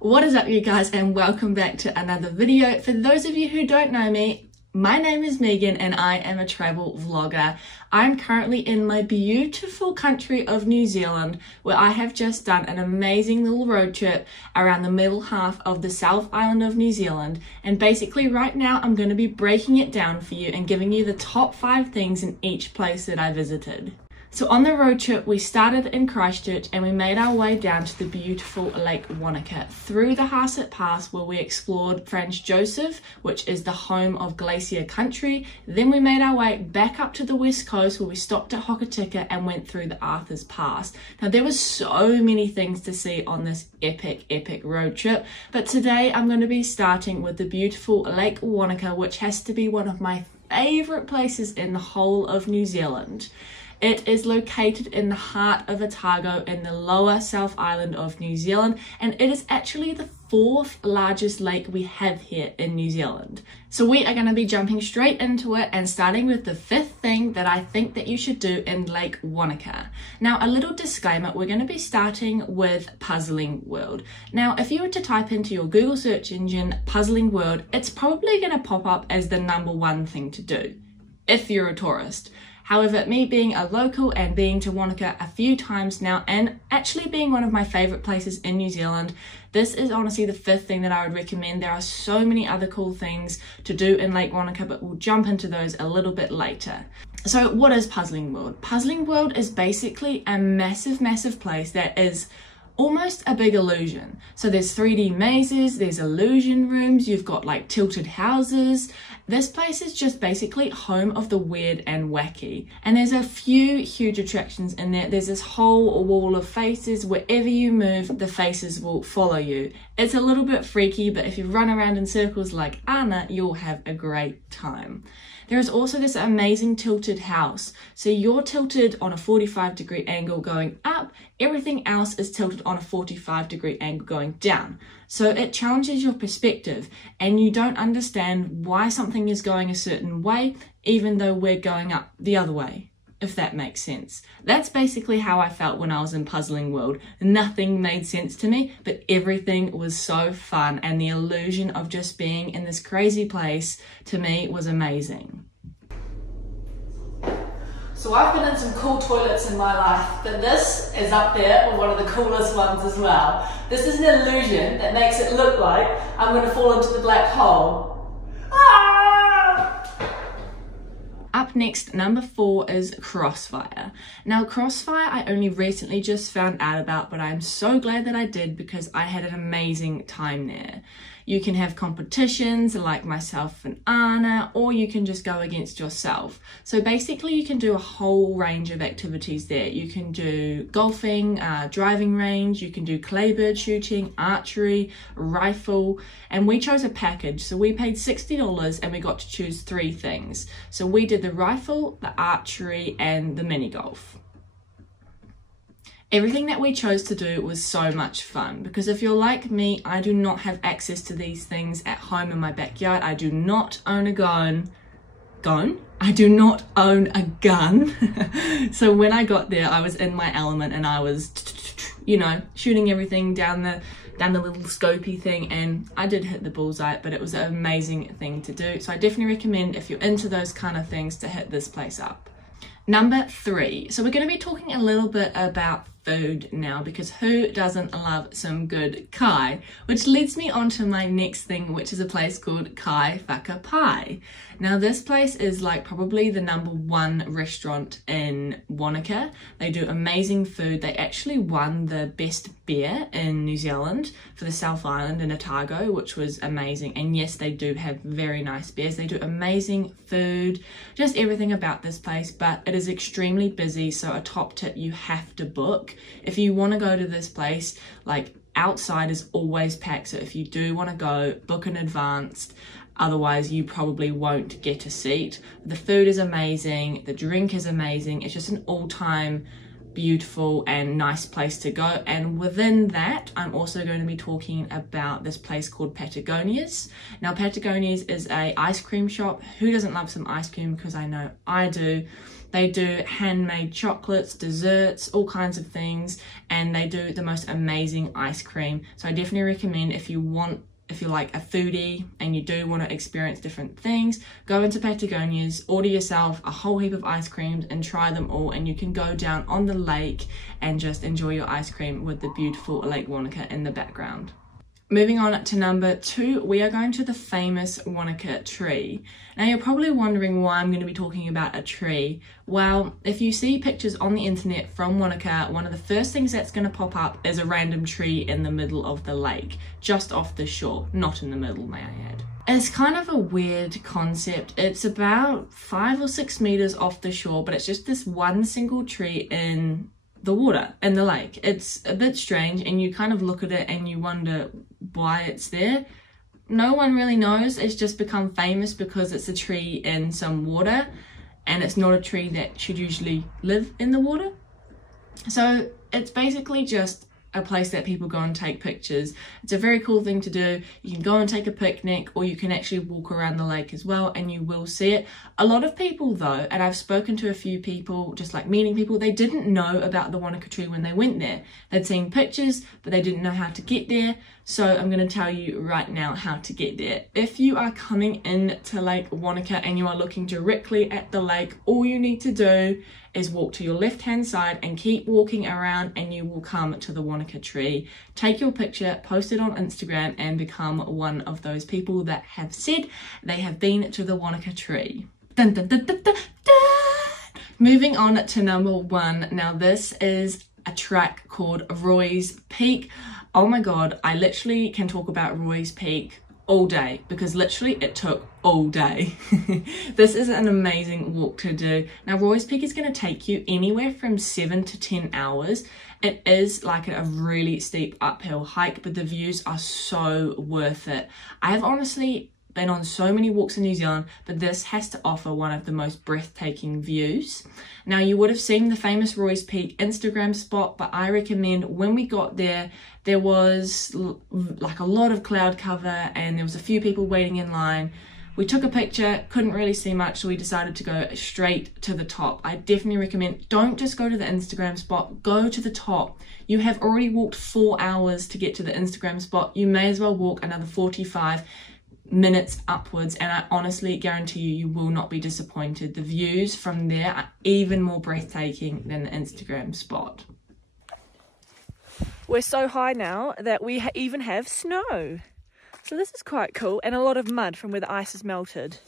What is up, you guys, and welcome back to another video. For those of you who don't know me, my name is Megan and I am a travel vlogger. I'm currently in my beautiful country of New Zealand, where I have just done an amazing little road trip around the middle half of the South Island of New Zealand. And basically right now I'm going to be breaking it down for you and giving you the top 5 things in each place that I visited. So on the road trip, we started in Christchurch and we made our way down to the beautiful Lake Wanaka through the Hassett Pass, where we explored Franz Josef, which is the home of Glacier Country. Then we made our way back up to the west coast, where we stopped at Hokitika and went through the Arthur's Pass. Now there was so many things to see on this epic road trip, but today I'm going to be starting with the beautiful Lake Wanaka, which has to be one of my favourite places in the whole of New Zealand. It is located in the heart of Otago in the lower South Island of New Zealand, and it is actually the 4th largest lake we have here in New Zealand. So we are going to be jumping straight into it and starting with the 5th thing that I think that you should do in Lake Wanaka. Now, a little disclaimer, we're going to be starting with Puzzling World. Now, if you were to type into your Google search engine Puzzling World, it's probably going to pop up as the #1 thing to do if you're a tourist. However, me being a local and being to Wanaka a few times now, and actually being one of my favourite places in New Zealand, this is honestly the 5th thing that I would recommend. There are so many other cool things to do in Lake Wanaka, but we'll jump into those a little bit later. So what is Puzzling World? Puzzling World is basically a massive place that is almost a big illusion. So there's 3D mazes, there's illusion rooms, you've got like tilted houses. This place is just basically home of the weird and wacky. And there's a few huge attractions in there. There's this whole wall of faces. Wherever you move, the faces will follow you. It's a little bit freaky, but if you run around in circles like Anna, you'll have a great time. There is also this amazing tilted house. So you're tilted on a 45-degree angle going up, everything else is tilted on a 45-degree angle going down. So it challenges your perspective and you don't understand why something is going a certain way, even though we're going up the other way, if that makes sense. That's basically how I felt when I was in Puzzling World. Nothing made sense to me, but everything was so fun, and the illusion of just being in this crazy place to me was amazing. So I've been in some cool toilets in my life, but this is up there with one of the coolest ones as well. This is an illusion that makes it look like I'm going to fall into the black hole. Up next, #4 is Crossfire. Now, Crossfire I only recently just found out about, but I'm so glad that I did because I had an amazing time there. You can have competitions like myself and Anna, or you can just go against yourself. So basically you can do a whole range of activities there. You can do golfing, driving range, you can do claybird shooting, archery, rifle, and we chose a package. So we paid $60 and we got to choose 3 things. So we did the rifle, the archery, and the mini golf. Everything that we chose to do was so much fun, because if you're like me, I do not have access to these things at home in my backyard. I do not own a gun. I do not own a gun. So when I got there, I was in my element and I was, you know, shooting everything down the little scopy thing, and I did hit the bullseye, but it was an amazing thing to do. So I definitely recommend, if you're into those kind of things, to hit this place up. #3. So we're going to be talking a little bit about food now, because who doesn't love some good kai? Which leads me on to my next thing, which is a place called Kai Whakapai. Now this place is like probably the #1 restaurant in Wanaka. They do amazing food. They actually won the best beer in New Zealand for the South Island in Otago, which was amazing. And yes, they do have very nice beers. They do amazing food, just everything about this place, but it is extremely busy. So a top tip, you have to book. If you want to go to this place, like, outside is always packed. So if you do want to go, book in advance. Otherwise you probably won't get a seat. The food is amazing, the drink is amazing. It's just an all-time beautiful and nice place to go. And within that, I'm also going to be talking about this place called Patagonia's. Now, Patagonia's is a ice cream shop. Who doesn't love some ice cream? Because I know I do. They do handmade chocolates, desserts, all kinds of things, and they do the most amazing ice cream. So I definitely recommend if you're like a foodie and you do want to experience different things, go into Patagonia's, order yourself a whole heap of ice creams and try them all, and you can go down on the lake and just enjoy your ice cream with the beautiful Lake Wanaka in the background. Moving on to number 2, we are going to the famous Wanaka Tree. Now you're probably wondering why I'm going to be talking about a tree. Well, if you see pictures on the internet from Wanaka, one of the first things that's going to pop up is a random tree in the middle of the lake, just off the shore, not in the middle, may I add. It's kind of a weird concept. It's about 5 or 6 meters off the shore, but it's just this one single tree in the water, in the lake. It's a bit strange, and you kind of look at it and you wonder why it's there. No one really knows. It's just become famous because it's a tree in some water, and it's not a tree that should usually live in the water. So it's basically just a place that people go and take pictures. It's a very cool thing to do. You can go and take a picnic, or you can actually walk around the lake as well, and you will see it. A lot of people though, and I've spoken to a few people, just like meeting people, they didn't know about the Wanaka Tree when they went there. They'd seen pictures, but they didn't know how to get there. So I'm going to tell you right now how to get there. If you are coming into Lake Wanaka and you are looking directly at the lake, all you need to do is walk to your left hand side and keep walking around, and you will come to the Wanaka Tree. Take your picture, post it on Instagram, and become one of those people that have said they have been to the Wanaka Tree. Dun, dun, dun, dun, dun, dun. Moving on to number 1. Now this is a track called Roy's Peak. Oh my god, I literally can talk about Roy's Peak all day, because literally it took all day. This is an amazing walk to do. Now Roy's Peak is going to take you anywhere from 7 to 10 hours. It is like a really steep uphill hike, but the views are so worth it. I have honestly been on so many walks in New Zealand, but this has to offer one of the most breathtaking views. Now you would have seen the famous Roy's Peak Instagram spot, but I recommend when we got there, there was like a lot of cloud cover and there was a few people waiting in line. We took a picture, couldn't really see much, so we decided to go straight to the top. I definitely recommend, don't just go to the Instagram spot, go to the top. You have already walked 4 hours to get to the Instagram spot. You may as well walk another 45 minutes upwards, and I honestly guarantee you, you will not be disappointed. The views from there are even more breathtaking than the Instagram spot. We're so high now that we even have snow. So this is quite cool, and a lot of mud from where the ice has melted.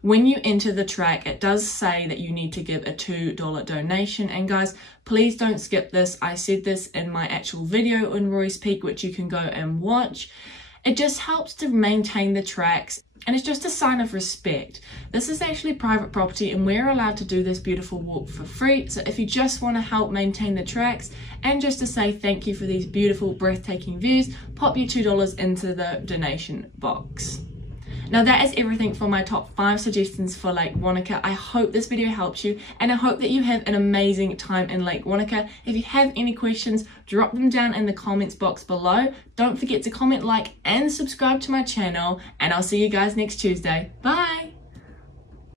When you enter the track, it does say that you need to give a $2 donation. And guys, please don't skip this. I said this in my actual video on Roy's Peak, which you can go and watch. It just helps to maintain the tracks, and it's just a sign of respect. This is actually private property, and we're allowed to do this beautiful walk for free. So if you just want to help maintain the tracks and just to say thank you for these beautiful, breathtaking views, pop your $2 into the donation box. Now that is everything for my top 5 suggestions for Lake Wanaka. I hope this video helps you, and I hope that you have an amazing time in Lake Wanaka. If you have any questions, drop them down in the comments box below. Don't forget to comment, like, and subscribe to my channel, and I'll see you guys next Tuesday. Bye!